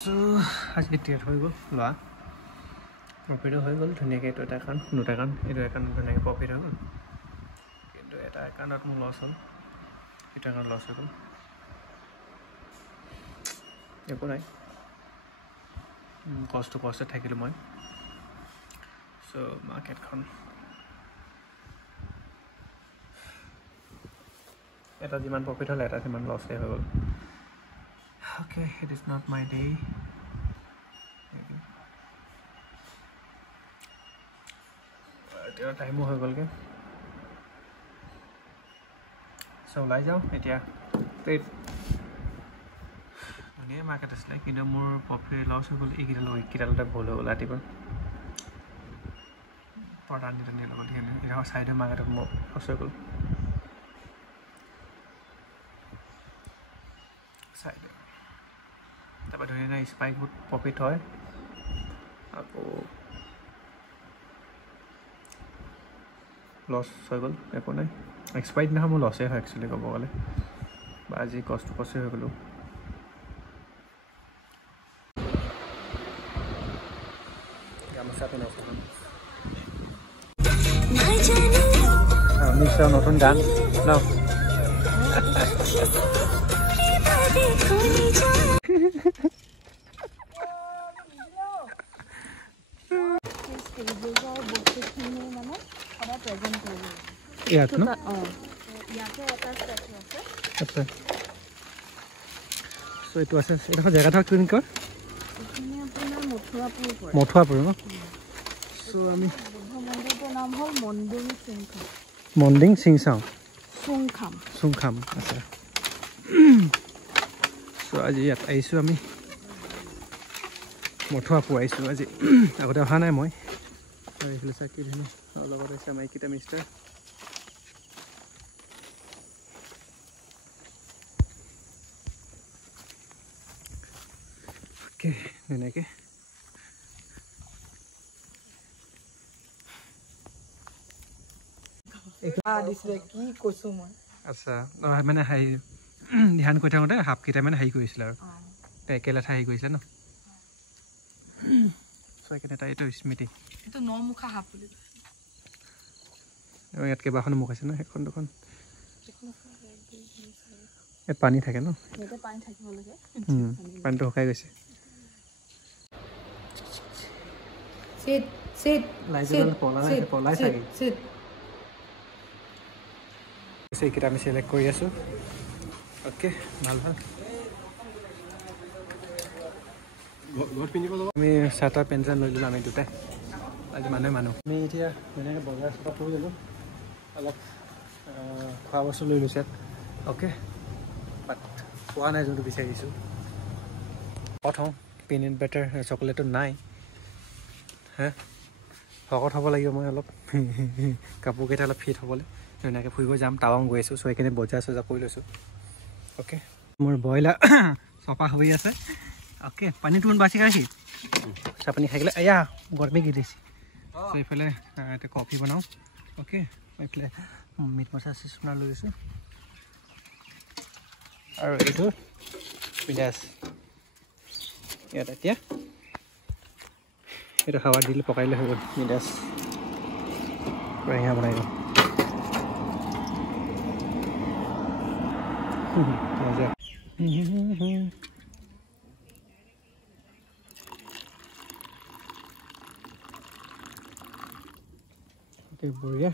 So, আজি tier হৈ গ'ল লোৱা প্ৰফিট হৈ গ'ল ধুনীয়াকৈ এইটো এটা একাউণ্ট দুটা একাউণ্ট এইটো একাউণ্ট ধুনীয়াকৈ প্ৰফিট হৈ গ'ল কিন্তু এটা একাউণ্টত মোৰ লছ হ'ল এইটো একাউণ্ট লছ হৈ গ'ল একো নাই কষ্টত থাকিলোঁ মই চ' মাৰ্কেটখন এটা যিমান প্ৰফিট হ'ল এটা সিমান লছে হৈ গ'ল okay it is not my day এতিয়া টাইমো হৈ গ'লগৈ চ' ওলাই যাওঁ এতিয়া ধুনীয়া মাৰ্কেট আছিলে কিন্তু মোৰ প্ৰফিট লছ হৈ গ'ল এইকেইটালতে ভুল হৈ গ'ল ৰাতিপুৱা টানি লগত এতিয়া চাইডৰ মাৰ্কেটত মোৰ লছ হৈ গ'ল চাইডে তাৰপৰা ধুনীয়া স্পাইকত প্ৰফিট হয় আকৌ লছ হৈ গ'ল একো নাই এক্সপাইট নহয় মোৰ লছেই হয় একচুৱেলি ক'ব গ'লে বা আজি কষ্ট হৈ গ'লোঁ গামোচা পিন্ধাইছোঁ নিশ্চয় নতুন গান ন ইয়াত ন আচ্ছা চ' এইটো আছে এইডোখৰ জেগাডোখৰ কি কয় মথুৰাপুৰ ন চ' আমি মন্দিং চিংচাও চুংখাম আচ্ছা চ' আজি ইয়াত আহিছোঁ আমি মথুৰাপুৰ আহিছোঁ আজি আগতে অহা নাই মই এইফালে চাকি ধুনীয়া লগত আছে মাইকিটা মিষ্টাৰ অ'কে ধুনীয়াকৈ কি কৈছোঁ মই আচ্ছা মানে হেৰি ধ্যান কৰি থাকোঁতে সাপকেইটা মানে হেৰি কৰিছিলে আৰু একেলেঠা হেৰি কৰিছিলে ন সেইকাৰণে এটা এইটো স্মৃতি এইটো নমুখা সাপ বুলি ইয়াত কেইবাখনো মুখ আছে ন সেইখন দুখন ইয়াত পানী থাকে ন পানীটো শুকাই গৈছে এইকেইটা আমি চিলেক্ট কৰি আছোঁ অ'কে ভাল আমি চাৰ্টাৰ পেণ্ট চেণ্ট লৈ দিলোঁ আমি দুটাই আজি মানুহ আমি এতিয়া ধুনীয়াকৈ বজাৰ চজাৰ কৰি ল'লোঁ অলপ খোৱা বস্তু লৈ লৈছোঁ ইয়াত অ'কে বাট পোৱা নাই যোনটো বিচাৰিছোঁ হওঁ পিনাট বাটাৰ চকলেটটো নাই হে শকত হ'ব লাগিব মই অলপ কাপোৰকেইটা অলপ ফিট হ'বলৈ ধুনীয়াকৈ ফুৰিব যাম টাৱাং গৈ আছোঁ চ' সেইখিনি বজাৰ চজাৰ কৰি লৈছোঁ অ'কে মোৰ ব্ৰইলাৰ চফা হৈ আছে অ'কে পানীটো বাচি ৰাখি চাহ পানী খাই গ'লে এয়া গৰমে গিৰিছে চ' এইফালে এতিয়া কফি বনাওঁ অ'কে এইফালে মিট মচলা চিচনা লৈ লৈছোঁ আৰু এইটো পিঁয়াজ ইয়াত এতিয়া এইটো খাৱাৰ দিলে পকাইলে হৈ গ'ল পিঁয়াজ ৰঙা বনাই দিওঁ বঢ়িয়া